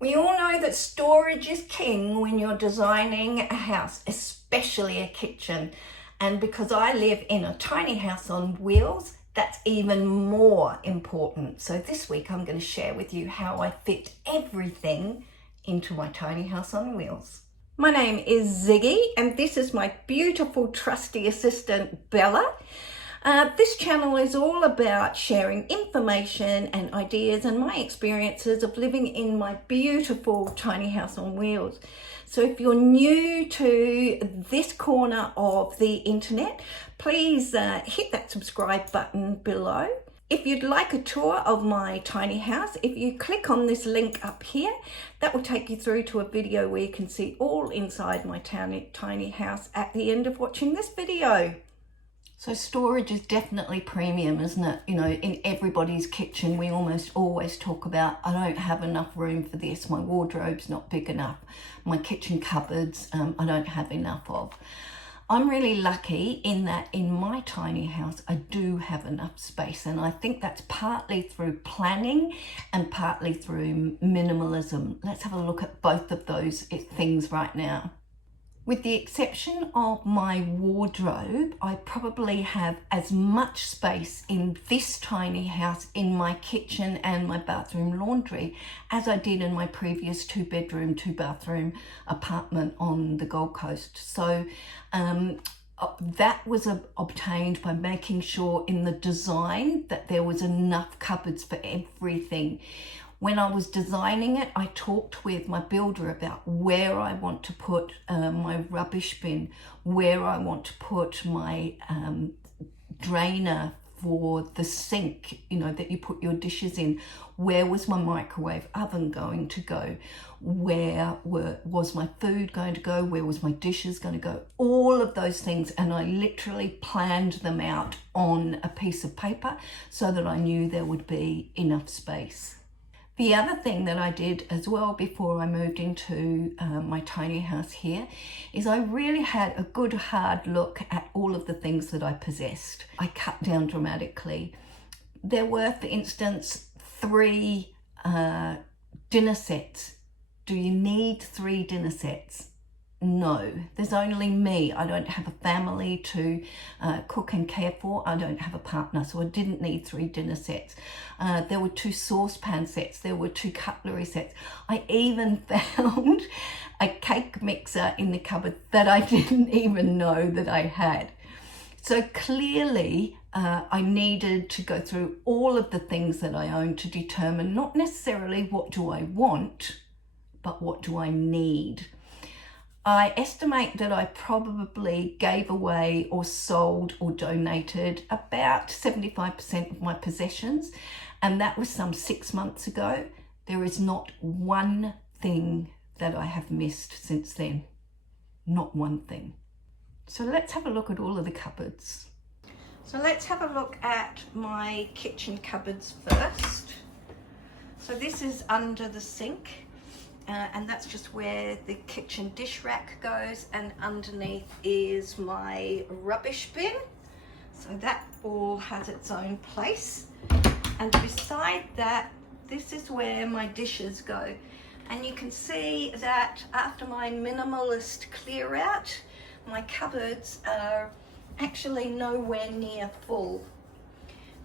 We all know that storage is king when you're designing a house, especially a kitchen. And because I live in a tiny house on wheels, that's even more important. So this week I'm going to share with you how I fit everything into my tiny house on wheels. My name is Ziggy and this is my beautiful trusty assistant Bella. This channel is all about sharing information and ideas and my experiences of living in my beautiful tiny house on wheels. So if you're new to this corner of the internet, please hit that subscribe button below. If you'd like a tour of my tiny house, if you click on this link up here, that will take you through to a video where you can see all inside my tiny house at the end of watching this video. So storage is definitely premium, isn't it? You know, in everybody's kitchen, we almost always talk about, I don't have enough room for this. My wardrobe's not big enough. My kitchen cupboards, I don't have enough of. I'm really lucky in that in my tiny house, I do have enough space. And I think that's partly through planning and partly through minimalism. Let's have a look at both of those things right now. With the exception of my wardrobe, I probably have as much space in this tiny house in my kitchen and my bathroom laundry as I did in my previous 2-bedroom, 2-bathroom apartment on the Gold Coast. So that was obtained by making sure in the design that there was enough cupboards for everything. When I was designing it, I talked with my builder about where I want to put my rubbish bin, where I want to put my drainer for the sink, you know, that you put your dishes in. Where was my microwave oven going to go? Where was my food going to go? Where was my dishes going to go? All of those things. And I literally planned them out on a piece of paper so that I knew there would be enough space. The other thing that I did as well before I moved into my tiny house here is I really had a good hard look at all of the things that I possessed. I cut down dramatically. There were, for instance, 3 dinner sets. Do you need 3 dinner sets? No, there's only me. I don't have a family to cook and care for. I don't have a partner, so I didn't need 3 dinner sets. There were 2 saucepan sets. There were 2 cutlery sets. I even found a cake mixer in the cupboard that I didn't even know that I had. So clearly, I needed to go through all of the things that I own to determine not necessarily what do I want, but what do I need. I estimate that I probably gave away or sold or donated about 75% of my possessions, and that was some 6 months ago. There is not one thing that I have missed since then. Not one thing. So let's have a look at all of the cupboards. So let's have a look at my kitchen cupboards first. So this is under the sink. And that's just where the kitchen dish rack goes, and underneath is my rubbish bin. So that all has its own place. And beside that, this is where my dishes go. And you can see that after my minimalist clear out, my cupboards are actually nowhere near full.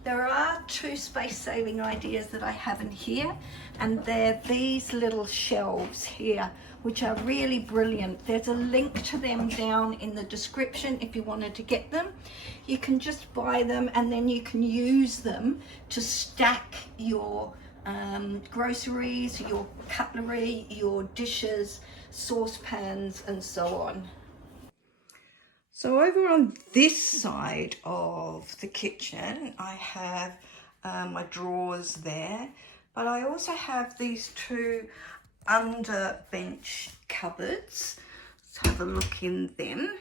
There are 2 space-saving ideas that I have in here, and they're these little shelves here, which are really brilliant. There's a link to them down in the description if you wanted to get them. You can just buy them and then you can use them to stack your groceries, your cutlery, your dishes, saucepans, and so on. So over on this side of the kitchen, I have my drawers there, but I also have these 2 under bench cupboards. Let's have a look in them.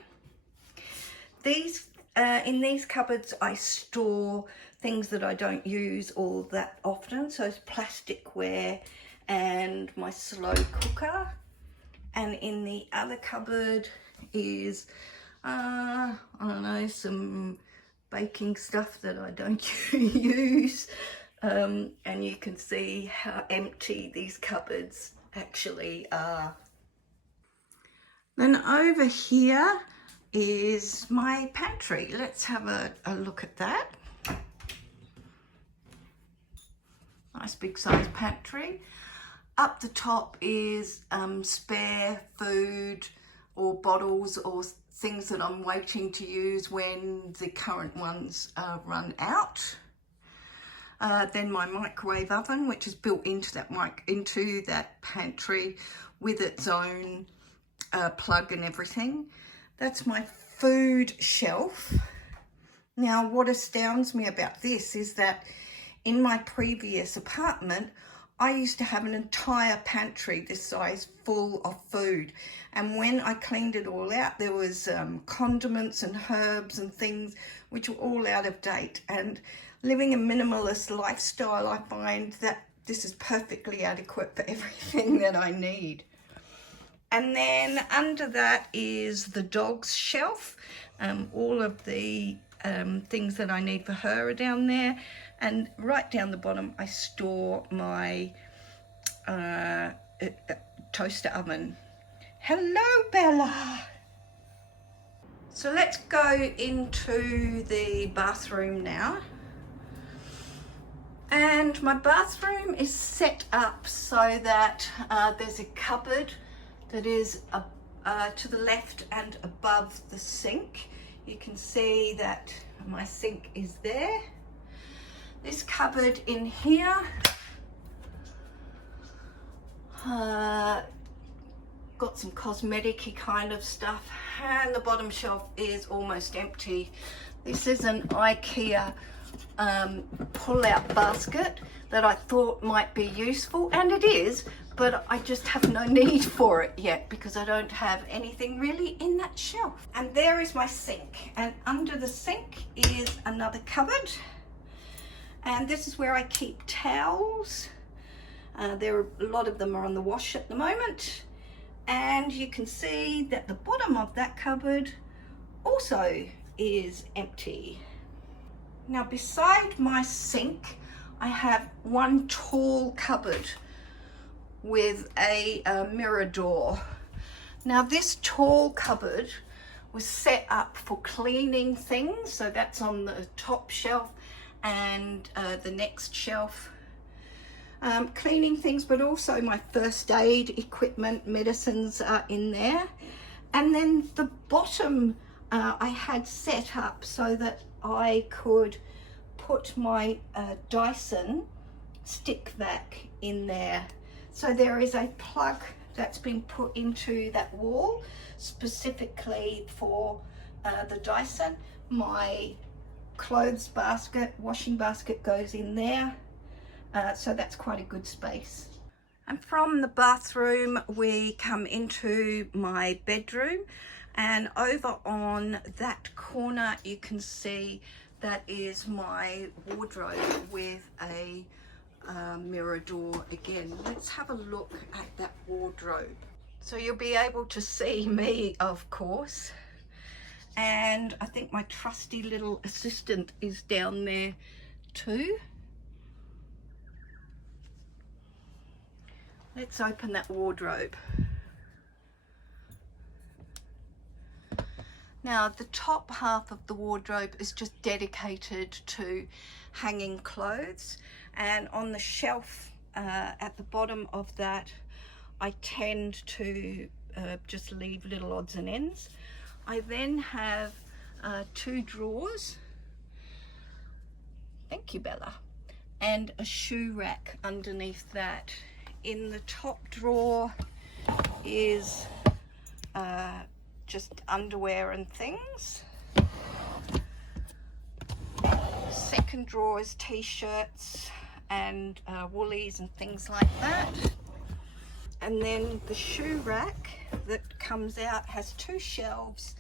In these cupboards, I store things that I don't use all that often. So it's plasticware and my slow cooker. And in the other cupboard is I don't know, some baking stuff that I don't use. And you can see how empty these cupboards actually are. Then over here is my pantry. Let's have a look at that. Nice big size pantry. Up the top is spare food or bottles or things that I'm waiting to use when the current ones run out. Then my microwave oven, which is built into that pantry with its own plug and everything. That's my food shelf. Now, what astounds me about this is that in my previous apartment, I used to have an entire pantry this size full of food. And when I cleaned it all out, there was condiments and herbs and things which were all out of date. And living a minimalist lifestyle, I find that this is perfectly adequate for everything that I need. And then under that is the dog's shelf. All of the things that I need for her are down there. And right down the bottom, I store my toaster oven. Hello, Bella. So let's go into the bathroom now. And my bathroom is set up so that there's a cupboard that is to the left and above the sink. You can see that my sink is there. This cupboard in here got some cosmetic-y kind of stuff, and the bottom shelf is almost empty. This is an IKEA pull-out basket that I thought might be useful, and it is, but I just have no need for it yet because I don't have anything really in that shelf. And there is my sink, and under the sink is another cupboard, and this is where I keep towels. A lot of them are on the wash at the moment, and you can see that the bottom of that cupboard also is empty. Now beside my sink I have one tall cupboard with a mirror door. Now this tall cupboard was set up for cleaning things, so that's on the top shelf and the next shelf. Cleaning things, but also my first aid equipment, medicines are in there. And then the bottom I had set up so that I could put my Dyson stick vac in there. So there is a plug that's been put into that wall specifically for the Dyson. My clothes basket, washing basket goes in there. So that's quite a good space. And from the bathroom we come into my bedroom, and over on that corner you can see that is my wardrobe with a mirror door again. Let's have a look at that wardrobe. So you'll be able to see me, of course, and I think my trusty little assistant is down there too. Let's open that wardrobe. Now the top half of the wardrobe is just dedicated to hanging clothes, and on the shelf at the bottom of that I tend to just leave little odds and ends. I then have two drawers, thank you Bella, and a shoe rack underneath that. In the top drawer is just underwear and things. Second drawer is t-shirts and woolies and things like that. And then the shoe rack that comes out has two shelves,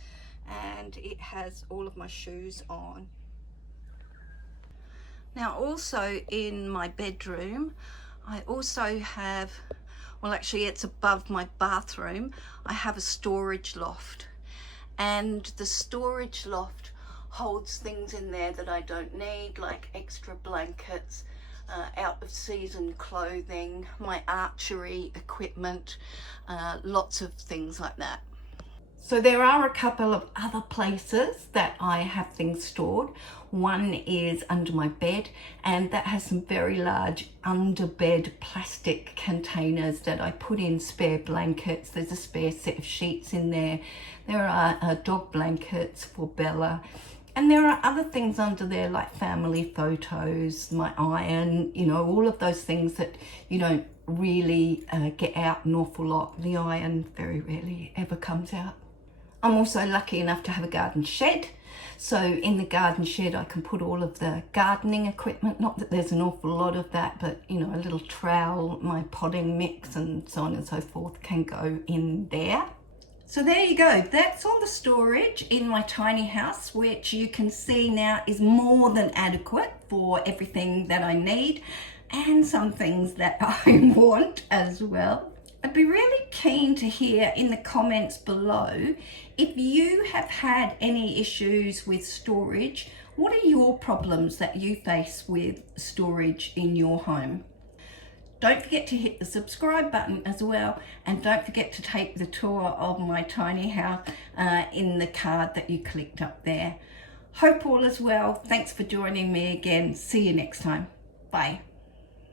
and it has all of my shoes on. Now also in my bedroom I also have, well actually it's above my bathroom, I have a storage loft, and the storage loft holds things in there that I don't need, like extra blankets, out of season clothing, my archery equipment, lots of things like that. So there are a couple of other places that I have things stored. One is under my bed, and that has some very large underbed plastic containers that I put in spare blankets. There's a spare set of sheets in there. There are dog blankets for Bella. And there are other things under there like family photos, my iron, you know, all of those things that you don't really get out an awful lot. The iron very rarely ever comes out. I'm also lucky enough to have a garden shed. So in the garden shed, I can put all of the gardening equipment. Not that there's an awful lot of that, but you know, a little trowel, my potting mix and so on and so forth can go in there. So there you go. That's all the storage in my tiny house, which you can see now is more than adequate for everything that I need and some things that I want as well. I'd be really keen to hear in the comments below if you have had any issues with storage. What are your problems that you face with storage in your home? Don't forget to hit the subscribe button as well, and don't forget to take the tour of my tiny house in the card that you clicked up there. Hope all is well. Thanks for joining me again. See you next time. Bye.